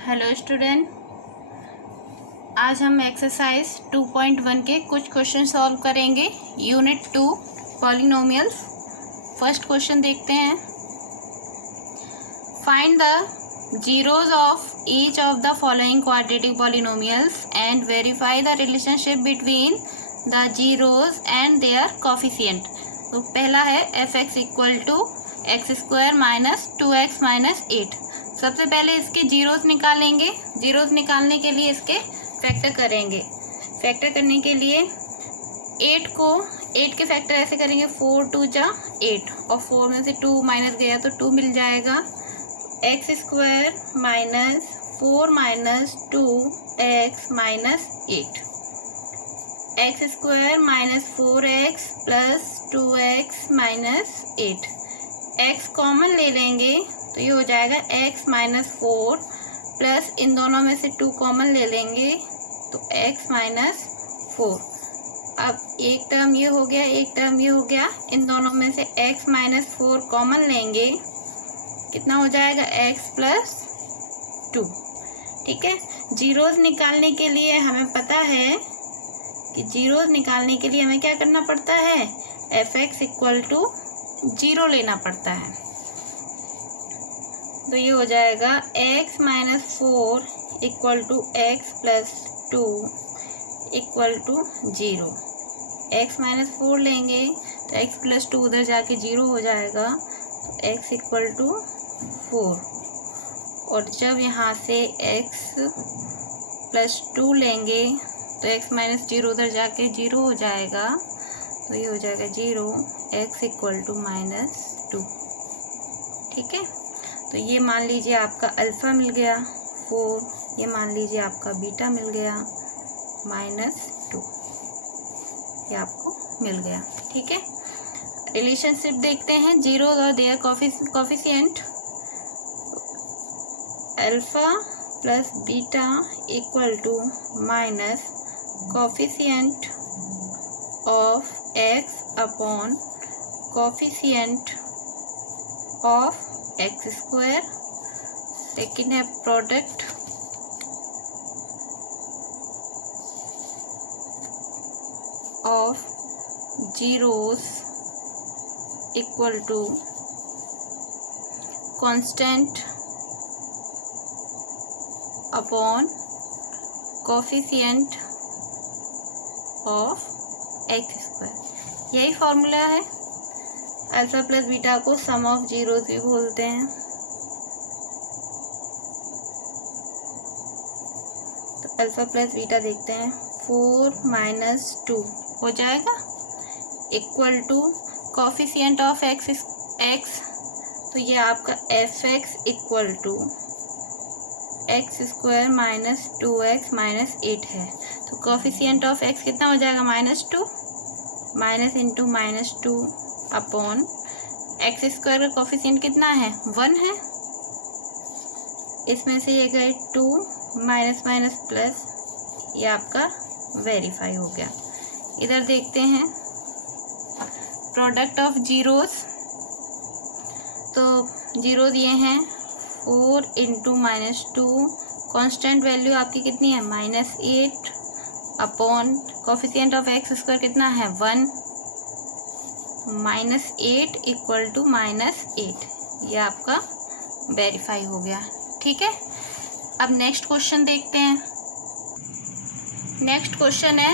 Hello student, आज हम exercise 2.1 के कुछ क्वेश्चन सॉल्व करेंगे। Unit 2 polynomials. फर्स्ट क्वेश्चन देखते हैं। Find the zeros of each of the following quadratic polynomials and verify the relationship between the zeros and their coefficient. तो पहला है f x equal to x square minus 2x minus 8। सबसे पहले इसके zeros निकालेंगे। Zeros निकालने के लिए इसके फैक्टर करेंगे। फैक्टर करने के लिए 8 के फैक्टर ऐसे करेंगे, 4 2 जा 8 और 4 में से 2 माइनस गया तो 2 मिल जाएगा। X square minus 4 minus 2x minus 8, x square minus 4x plus 2x minus 8। X common ले लेंगे तो ये हो जाएगा x माइनस 4 प्लस इन दोनों में से 2 कॉमन ले लेंगे तो x माइनस 4। अब एक टर्म ये हो गया, एक टर्म ये हो गया। इन दोनों में से x माइनस 4 कॉमन लेंगे, कितना हो जाएगा x प्लस 2। ठीक है। जीरोज निकालने के लिए हमें पता है कि जीरोज निकालने के लिए हमें क्या करना पड़ता है, एफ एक्स इक्वल टू 0 लेना पड़ता है। तो ये हो जाएगा x minus 4 equal to x plus 2 equal to 0। x minus 4 लेंगे तो x प्लस 2 उधर जाके 0 हो जाएगा, तो x इक्वल टू 4। और जब यहाँ से x प्लस 2 लेंगे तो x माइनस 0 उधर जाके 0 हो जाएगा, तो ये हो जाएगा 0, x इक्वल टू माइनस 2। ठीक है। तो ये मान लीजिए आपका अल्फ़ा मिल गया 4, ये मान लीजिए आपका बीटा मिल गया माइनस 2, ये आपको मिल गया। ठीक है। रिलेशनशिप देखते हैं जीरो और their coefficient. Alpha plus beta equal to minus coefficient of x upon coefficient of x square. Second है product of zeros equal to constant upon coefficient of x square. यही फॉर्मूला है। Alpha plus beta को sum of zeros भी बोलते हैं। तो alpha plus beta देखते हैं, 4 माइनस 2 हो जाएगा equal to coefficient of x, तो ये आपका f x equal to x square minus 2x minus 8 है। तो कोफिशिएंट ऑफ एक्स कितना हो जाएगा, minus 2, minus into minus 2 upon x square का कोफिशिएंट कितना है, 1 है। इसमें से ये गए 2 माइनस माइनस प्लस, ये आपका वेरीफाई हो गया। इधर देखते हैं प्रोडक्ट ऑफ जीरोस। तो जीरोस ये हैं 4 इंटू माइनस 2, कॉन्स्टेंट वैल्यू आपकी कितनी है, minus 8 upon coefficient of x square कितना है, 1, माइनस 8 इक्वल टू माइनस 8। ये आपका वेरीफाई हो गया। ठीक है। अब नेक्स्ट क्वेश्चन देखते हैं। नेक्स्ट क्वेश्चन है,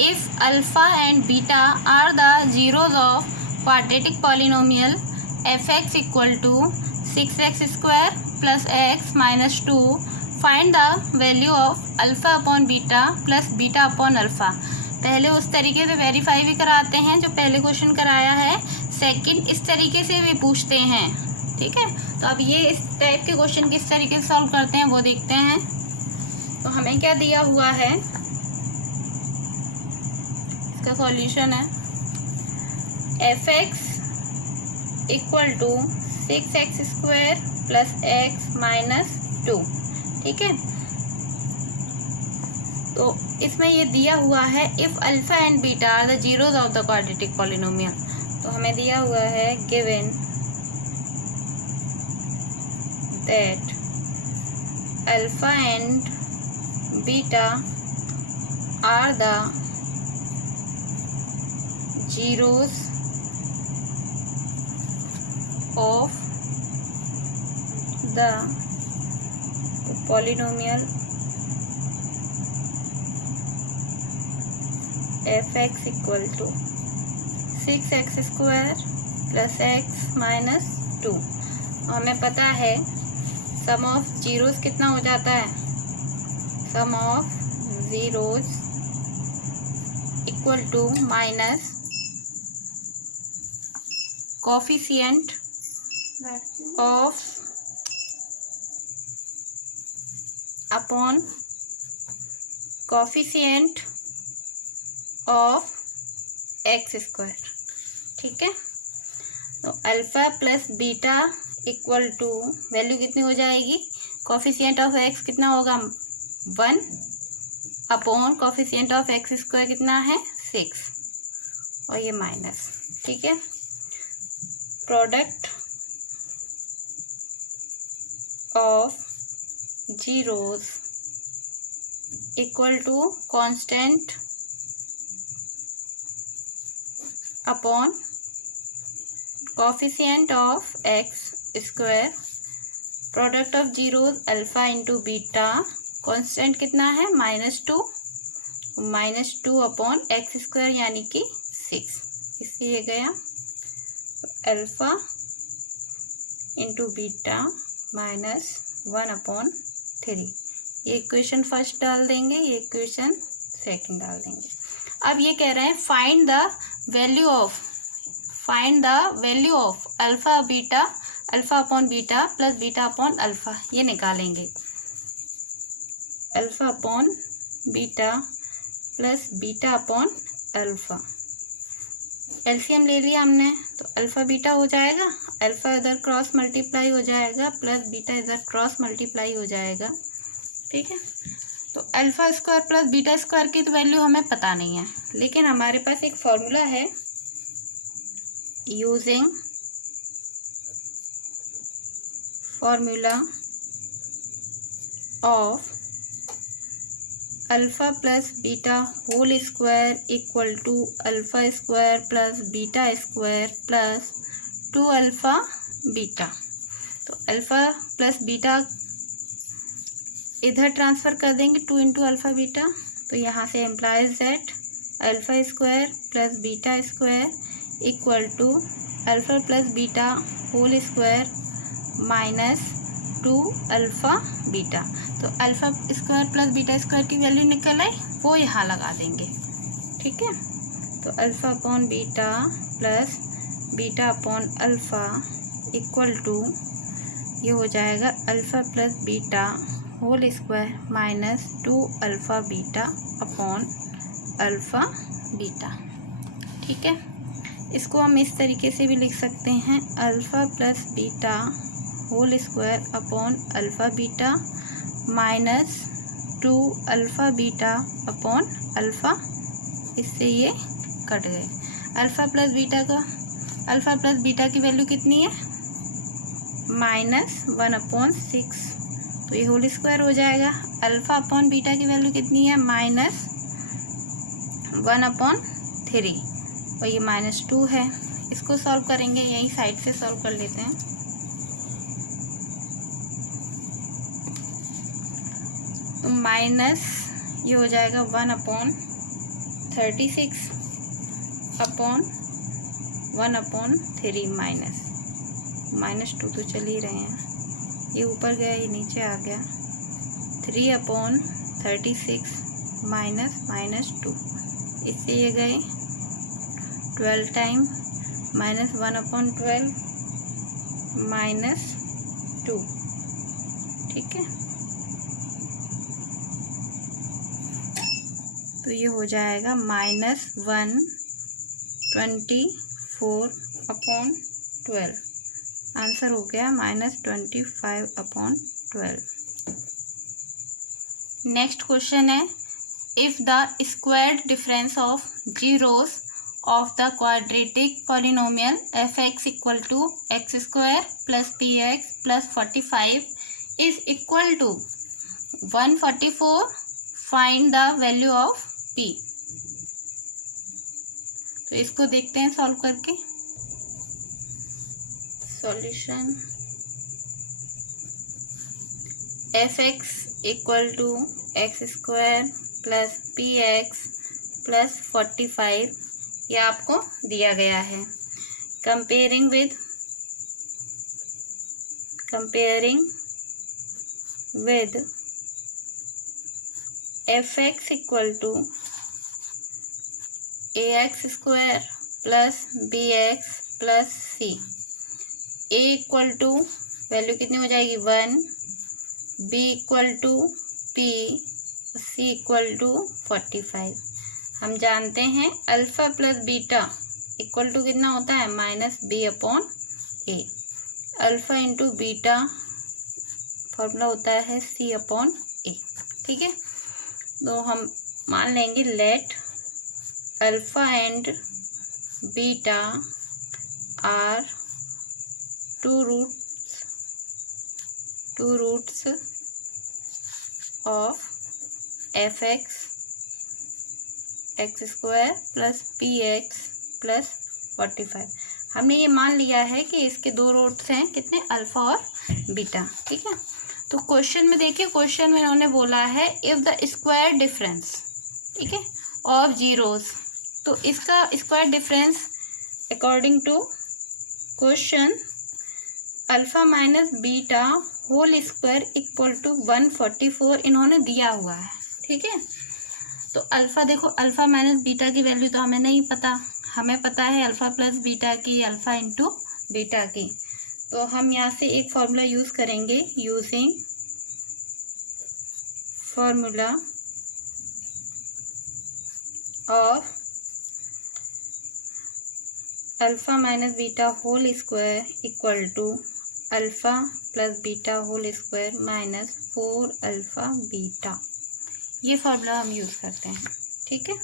if alpha and beta are the zeros of quadratic polynomial f x equal to 6x square plus x minus 2, find the value of alpha upon beta plus beta upon alpha. पहले उस तरीके से verify भी कराते हैं जो पहले question कराया है, सेकंड इस तरीके से भी पूछते हैं। ठीक है। तो अब ये इस टाइप के क्वेश्चन किस तरीके से सॉल्व करते हैं वो देखते हैं। तो हमें क्या दिया हुआ है, इसका सॉल्यूशन है f x equal to 6x square plus x minus 2। ठीक है। तो इसमें ये दिया हुआ है if alpha and beta are the zeros of the quadratic polynomial. तो हमें दिया हुआ है given that alpha and beta are the zeros of the polynomial fx equal to 6x square plus x minus 2। हमें पता है सम ऑफ जीरोस कितना हो जाता है, sum of zeros equal to minus coefficient of upon coefficient of x square. ठीक है, तो alpha plus beta equal to value कितनी हो जाएगी, कोफिशिएंट ऑफ एक्स कितना होगा 1 upon coefficient of x square कितना है 6 और ये माइनस। ठीक है, product of zeros equal to constant upon coefficient of x square, product of zeros alpha into beta, constant कितना है -2 अपॉन एक्स स्क्वायर यानी कि 6, इससे ये गया अल्फा इंटू बीटा -1/3। ये इक्वेशन फर्स्ट डाल देंगे, ये इक्वेशन सेकंड डाल देंगे। अब ये कह रहे हैं find the value of alpha beta, alpha upon beta plus beta upon alpha, ये निकालेंगे। Alpha upon beta plus beta upon alpha, LCM ले लिया हमने तो अल्फा बीटा हो जाएगा, अल्फा इधर क्रॉस मल्टीप्लाई हो जाएगा प्लस बीटा इधर क्रॉस मल्टीप्लाई हो जाएगा। ठीक है, तो alpha square plus beta square की तो वैल्यू हमें पता नहीं है, लेकिन हमारे पास एक फॉर्मूला है, using formula of alpha plus beta whole square equal to alpha square plus beta square plus 2 alpha beta. तो अल्फा प्लस बीटा इधर ट्रांसफ़र कर देंगे 2 इंटू अल्फा बीटा, तो यहाँ से implies that alpha square plus beta square equal to alpha plus beta whole square -2 alpha beta. तो alpha square plus beta square की value निकल आई, वो यहाँ लगा देंगे। ठीक है, तो alpha upon beta plus beta upon alpha equal to ये हो जाएगा alpha plus beta whole square -2 alpha beta upon alpha beta. ठीक है, इसको हम इस तरीके से भी लिख सकते हैं, alpha plus beta whole square upon alpha beta -2 alpha beta upon alpha, इससे ये कट गए। अल्फा प्लस बीटा की वैल्यू कितनी है -1/6, तो ये होल स्क्वायर हो जाएगा। अल्फा अपॉन बीटा की वैल्यू कितनी है -1/3 और ये -2 है। इसको सॉल्व करेंगे, यही साइड से सॉल्व कर लेते हैं। तो माइनस ये हो जाएगा 1/36 अपॉन 1/3 -2 तो चल ही रहे हैं, ये ऊपर गया ये नीचे आ गया, 3/36 -2, इससे ये गए 12 टाइम -1/12 -2। ठीक है, तो ये हो जाएगा -124/12, आंसर हो गया -25/12। नेक्स्ट क्वेश्चन है, if the squared difference of zeros of the quadratic polynomial fx equal to x² + px + 45 is equal to 144 find the value of p। तो इसको देखते हैं सॉल्व करके। Solution fx equal to x square plus p x plus 45 ये आपको दिया गया है। Comparing with fx equal to ax square plus bx plus c। a equal to value कितनी हो जाएगी 1, b equal to p, c equal to 45। हम जानते हैं alpha plus beta equal to कितना होता है -b/a। Alpha into beta formula होता है c/a। ठीक है, तो हम मान लेंगे let alpha and beta are two roots of fx x square plus p x plus 45। हमने ये मान लिया है कि इसके दो रूट्स हैं कितने, अल्फ़ा और बीटा। ठीक है, तो क्वेश्चन में देखिए, क्वेश्चन में इन्होंने बोला है इफ़ द स्क्वायर डिफरेंस, ठीक है, ऑफ जीरोस। तो इसका square difference according to question alpha minus beta whole square equal to 144 इन्होंने दिया हुआ है। ठीक है, तो अल्फ़ा देखो, अल्फ़ा माइनस बीटा की वैल्यू तो हमें नहीं पता, हमें पता है अल्फ़ा प्लस बीटा की, अल्फ़ा इंटू बीटा की। तो हम यहाँ से एक फॉर्मूला यूज़ करेंगे, using formula of alpha minus beta whole square equal to alpha plus beta whole square minus 4 alpha beta. ये फॉर्मूला हम यूज़ करते हैं। ठीक है,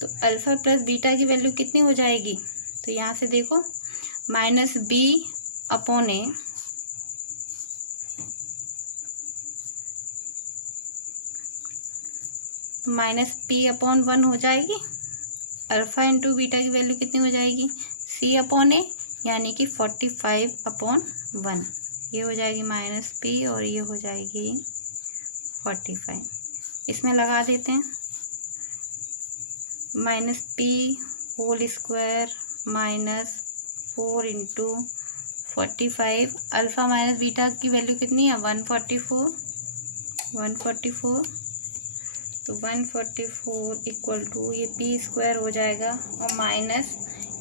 तो अल्फ़ा प्लस बीटा की वैल्यू कितनी हो जाएगी, तो यहाँ से देखो -b/a -p/1 हो जाएगी। अल्फ़ा इंटू बीटा की वैल्यू कितनी हो जाएगी c/a, यानी कि 45/1 ये हो जाएगी -p और ये हो जाएगी 45। इसमें लगा देते हैं -p whole square minus 4 into 45। Alpha minus beta की वैल्यू कितनी है 144। तो 144 इक्वल टू ये p स्क्वायर हो जाएगा और माइनस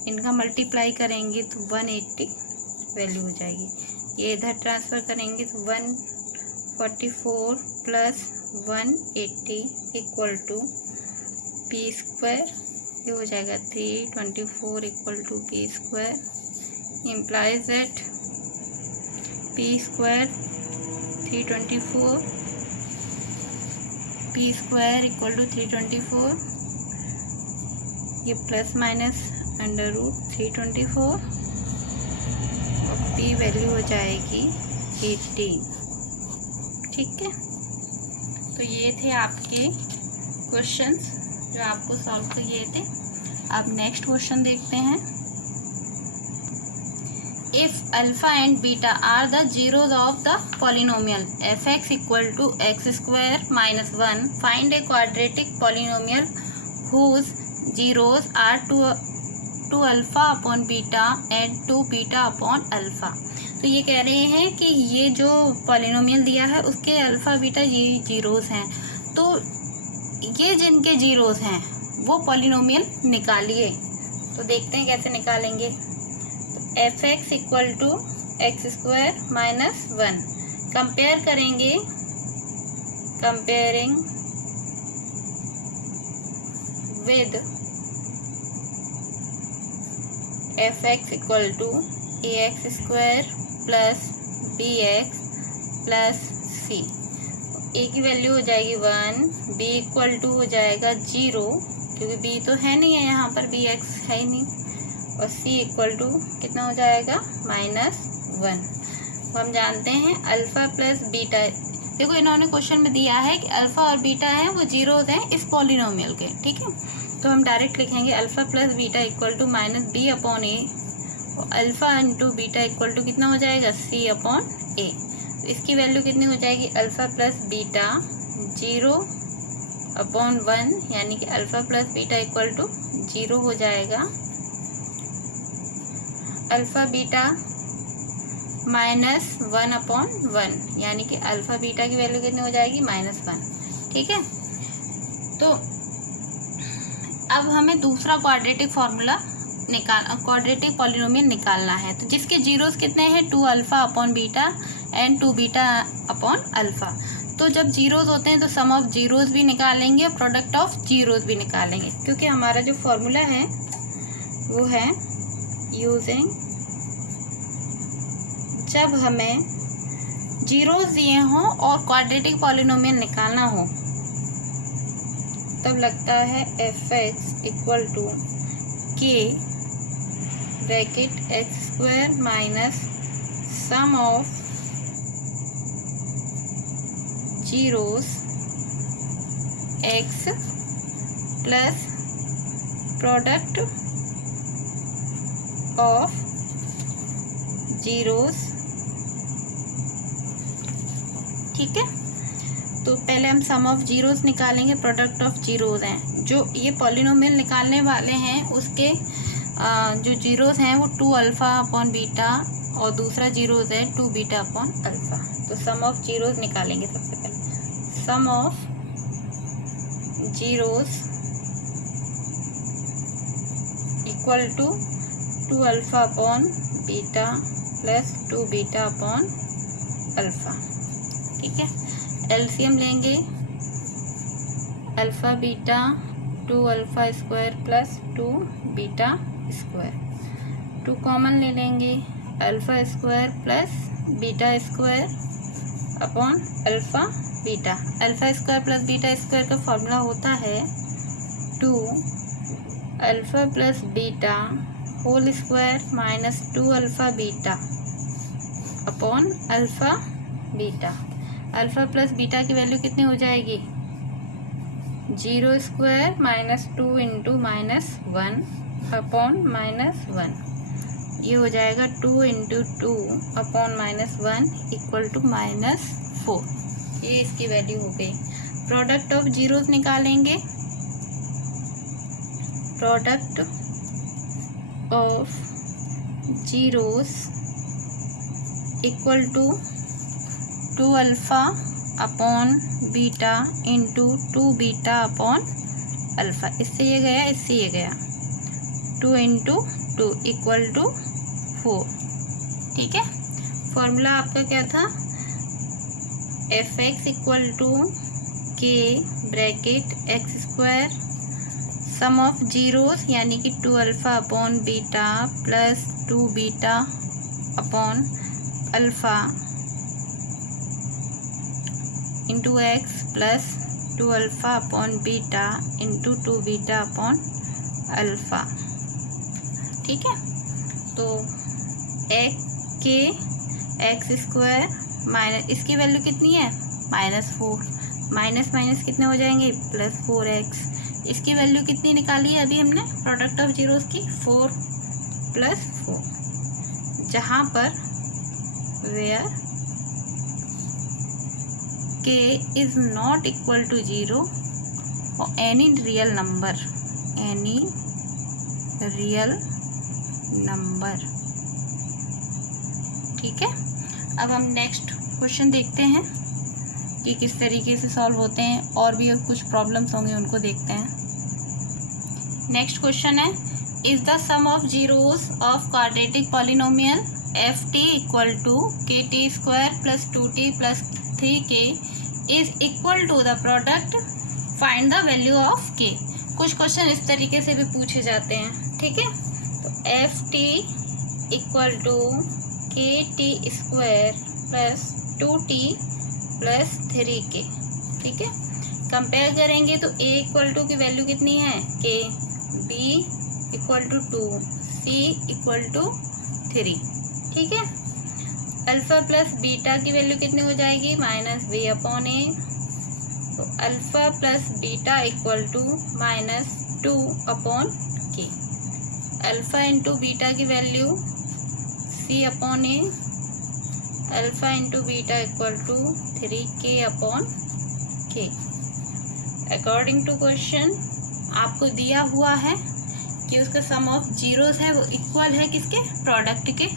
इनका मल्टीप्लाई करेंगे तो 180 वैल्यू हो जाएगी। ये इधर ट्रांसफ़र करेंगे तो 144 plus 180 equal to p square, ये हो जाएगा 324 equal to p square. Implies that p square 324, p square equal to 324, ये प्लस माइनस अंडर रूट 324 और पी वैल्यू हो जाएगी 80। ठीक है, तो ये थे आपके क्वेश्चंस जो आपको सॉल्व किए थे। अब नेक्स्ट क्वेश्चन देखते हैं। If alpha and beta are the zeros of the polynomial f x equal to x square minus 1 find a quadratic polynomial whose zeros are two alpha upon beta and 2 beta upon alpha. तो ये कह रहे हैं कि ये जो polynomial दिया है उसके अल्फ़ा बीटा ये जीरोस हैं, तो ये जिनके जीरोस हैं वो पॉलिनोमियल निकालिए। तो देखते हैं कैसे निकालेंगे। तो F x equal to x square minus 1 compare करेंगे, comparing with F x equal to A x square plus B x plus C. A की वैल्यू हो जाएगी 1, बी इक्वल टू हो जाएगा 0 क्योंकि बी तो है नहीं है यहाँ पर, बी एक्स है ही नहीं, और सी इक्वल टू कितना हो जाएगा -1। हम जानते हैं अल्फ़ा प्लस बीटा देखो इन्होंने क्वेश्चन में दिया है कि अल्फ़ा और बीटा है वो जीरोज हैं इस पॉलिनोमियल के, ठीक है। तो हम डायरेक्ट लिखेंगे alpha plus beta equal to minus B upon A, और alpha into beta equal to कितना हो जाएगा, सी अपॉन ए। तो इसकी वैल्यू कितनी हो जाएगी, अल्फ़ा प्लस बीटा 0 अपॉन 1, यानी कि alpha plus beta equal to 0 हो जाएगा। अल्फ़ा बीटा माइनस 1 अपॉन 1, यानी कि अल्फ़ा बीटा की वैल्यू कितनी हो जाएगी, -1, ठीक है। तो अब हमें दूसरा क्वाड्रेटिक फार्मूला क्वाड्रेटिक पॉलिनोमियल निकालना है। तो जिसके जीरोस कितने हैं, 2 alpha upon beta and 2 beta upon alpha. तो जब जीरोस होते हैं तो सम ऑफ जीरोस भी निकालेंगे और प्रोडक्ट ऑफ जीरोस भी निकालेंगे, क्योंकि हमारा जो फॉर्मूला है वो है यूजिंग, जब हमें जीरोस दिए हों और क्वाड्रेटिक पॉलिनोमियल निकालना हो तब लगता है f(x) equal to k bracket x square minus sum of zeros x plus product of zeros, ठीक है। तो पहले हम सम ऑफ जीरोस निकालेंगे, प्रोडक्ट ऑफ जीरोस हैं। जो ये पॉलिनोमियल निकालने वाले हैं उसके जो जीरोस हैं वो 2 अल्फ़ा अपॉन बीटा और दूसरा जीरोस है 2 बीटा अपॉन अल्फ़ा। तो सम ऑफ जीरोस निकालेंगे सबसे पहले। Sum of zeros equal to 2 alpha upon beta plus 2 beta upon alpha, ठीक है। एलसीएम लेंगे, alpha beta 2 alpha square plus 2 beta square, 2 common ले लेंगे, alpha square plus beta square upon alpha beta. Alpha square plus beta square का formula होता है 2 alpha plus beta whole square minus 2 alpha beta upon alpha beta. अल्फ़ा plus beta की value कितनी हो जाएगी, 0 स्क्वायर माइनस 2 इंटू -1 अपॉन -1, ये हो जाएगा 2 इंटू 2 अपॉन -1 इक्वल टू -4। ये इसकी वैल्यू हो गई। प्रोडक्ट ऑफ जीरोस निकालेंगे, product of zeros equal to 2 alpha upon beta into 2 beta upon alpha. इससे ये गया, इससे ये गया, 2 इंटू 2 इक्वल टू 4, ठीक है। फॉर्मूला आपका क्या था, f(x) equal to k bracket x square sum of zeros, यानी कि 2 alpha upon beta plus 2 beta upon alpha into x plus 2 alpha upon beta into 2 beta upon alpha, ठीक है। तो के एक्स स्क्वायर माइनस, इसकी value कितनी है, -4, minus minus कितने हो जाएंगे, +4x। इसकी वैल्यू कितनी निकाली है अभी हमने, प्रोडक्ट ऑफ जीरोस की 4 + 4, जहाँ पर where k is not equal to 0 और any real number, any real number, ठीक है। अब हम नेक्स्ट क्वेश्चन देखते हैं कि किस तरीके से सॉल्व होते हैं, और भी कुछ प्रॉब्लम्स होंगे उनको देखते हैं। नेक्स्ट क्वेश्चन है, is the sum of zeros of quadratic polynomial ft equal to kt² + 2t + 3k is equal to the product, find the value of k। कुछ क्वेश्चन इस तरीके से भी पूछे जाते हैं, ठीक है। तो ft equal to kt² + 2t + 3k, ठीक है। कंपेयर करेंगे तो a इक्वल टू की वैल्यू कितनी है, k, b equal to 2, c equal to 3, ठीक है। अल्फ़ा प्लस बीटा की वैल्यू कितनी हो जाएगी, माइनस बी अपॉन ए। तो alpha plus beta equal to minus 2 upon k. Alpha into beta की value c upon a, alpha into beta equal to 3k upon k. According to question आपको दिया हुआ है कि उसका सम ऑफ जीरोस है वो इक्वल है किसके, प्रोडक्ट के।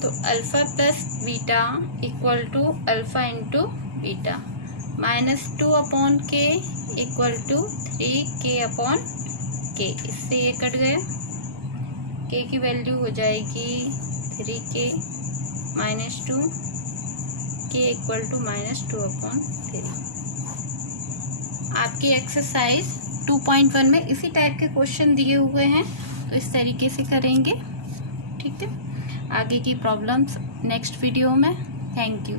तो alpha plus beta equal to alpha into beta, minus 2 upon k equal to 3k upon k. इससे ये कट गए, के की वैल्यू हो जाएगी 3k माइनस 2, के इक्वल टू माइनस 2 अपॉन 3। आपकी एक्सरसाइज 2.1 में इसी टाइप के क्वेश्चन दिए हुए हैं, तो इस तरीके से करेंगे। ठीक है, आगे की प्रॉब्लम्स नेक्स्ट वीडियो में। Thank you.